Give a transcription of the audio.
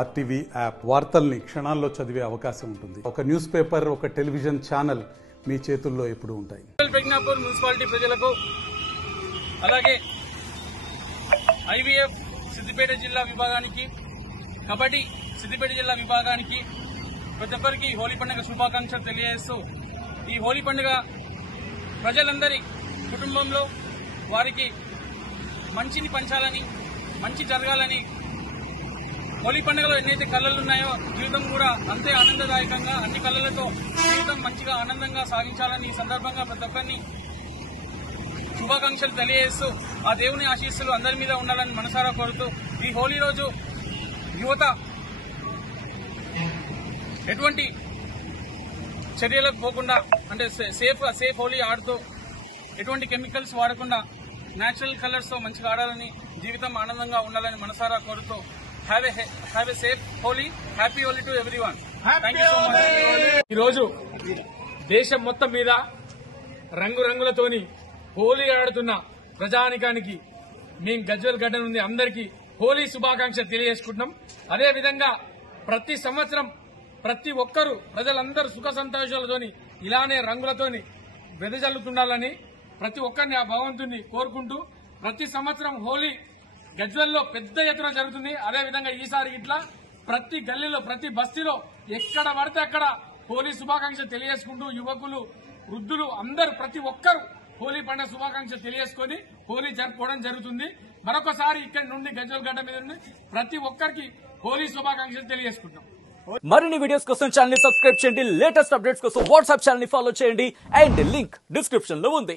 RTV app వార్తల్ని క్షణాల్లో చదివే అవకాశం ఉంటుంది. ఒక న్యూస్ పేపర్, ఒక టెలివిజన్ ఛానల్ మీ చేతుల్లో ఎప్పుడూ ఉంటాయి. ప్రజ్ఞాపూర్ మున్సిపాలిటీ ప్రజలకు, అలాగే ఐవీఎఫ్ సిద్దిపేట జిల్లా విభాగానికి, కబడ్డీ సిద్దిపేట జిల్లా విభాగానికి ప్రతి ఒక్కరికి హోలీ పండుగ శుభాకాంక్షలు తెలియజేస్తూ, ఈ హోలీ పండుగ ప్రజలందరి కుటుంబంలో వారికి మంచిని పంచాలని, మంచి జరగాలని, హోలీ పండుగలో ఎన్నైతే కళలు ఉన్నాయో జీవితం కూడా అంతే ఆనందదాయకంగా అన్ని కళలతో జీవితం మంచిగా ఆనందంగా సాగించాలని ఈ సందర్భంగా ప్రతి ఒక్కరిని శుభాకాంక్షలు తెలియజేస్తూ ఆ దేవుని ఆశీస్సులు అందరి మీద ఉండాలని మనసారా కోరుతూ, ఈ హోలీ రోజు యువత ఎటువంటి చర్యలకు పోకుండా, అంటే సేఫ్ హోలీ ఆడుతూ ఎటువంటి కెమికల్స్ వాడకుండా నేచురల్ కలర్స్ తో మంచిగా ఆడాలని, జీవితం ఆనందంగా ఉండాలని మనసారా కోరుతూ have a safe Holi, happy Holi to everyone. Thank you so much. ఈరోజు దేశం మొత్తం మీద రంగురంగులతోని హోలీ ఆడుతున్న ప్రజానికానికి మేము గజ్వేల్ గడ్డ నుండి అందరికీ హోలీ శుభాకాంక్షలు తెలియజేసుకుంటున్నాం. అదేవిధంగా ప్రతి సంవత్సరం ప్రతి ఒక్కరూ ప్రజలందరూ సుఖ సంతోషాలతోని ఇలానే రంగులతోని వెదజల్లుతుండాలని ప్రతి ఒక్కరిని ఆ భగవంతుని కోరుకుంటూ, ప్రతి సంవత్సరం హోలీ గజ్వేల్లో పెద్ద ఎత్తున జరుగుతుంది. అదేవిధంగా ఈసారి ఇట్లా ప్రతి గల్లీలో, ప్రతి బస్తీలో ఎక్కడ పడితే అక్కడ హోలీ శుభాకాంక్షలు తెలియజేసుకుంటూ యువకులు, వృద్ధులు అందరూ ప్రతి ఒక్కరూ హోలీ పండుగ శుభాకాంక్షలు తెలియజేసుకుని హోలీ జరుపుకోవడం జరుగుతుంది. మరొకసారి ఇక్కడి నుండి గజ్వేల్ గడ్డ మీద నుండి ప్రతి ఒక్కరికి హోలీ శుభాకాంక్షలు తెలియజేసుకుంటాం. మరిన్ని వీడియోస్ కోసం ఛానల్ ని సబ్స్క్రైబ్ చేయండి. లేటెస్ట్ అప్డేట్స్ కోసం వాట్సాప్ ఛానల్ ని ఫాలో చేయండి. అండ్ లింక్ డిస్క్రిప్షన్ లో ఉంది.